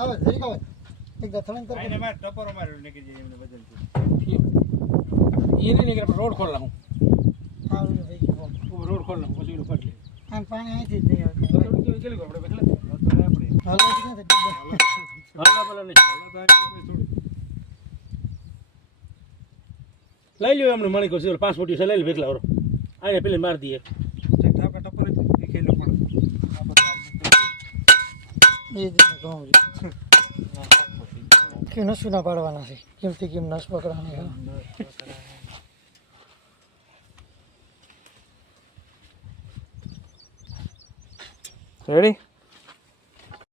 આવે જરીક આવે એક દથળંતર આને માર ટપરો માર નીકળી જાય એમને બદલ એને નીકળે રોડ ખોલ નાખું આવું થઈ ગયું રોડ ખોલ નાખું પછી કાઢ લે આમ પાણી અહીંથી જ નહીં આવતું તો કેવી કેલી આપણે બેખલા તો આપણે હાલો જ નથી હાલા પેલા નહીં હાલા તો થોડી લઈ લ્યો એમને માણિકો છે 5 ફૂટી છે લઈ લે બેખલા ઓરો આને પેલી માર દઈએ ટાકા ટપર જ ખેલો પણ એ જ કહું કે નસું ના પાડવાના છે કેમથી કેમ નસ પકડવાની રેડી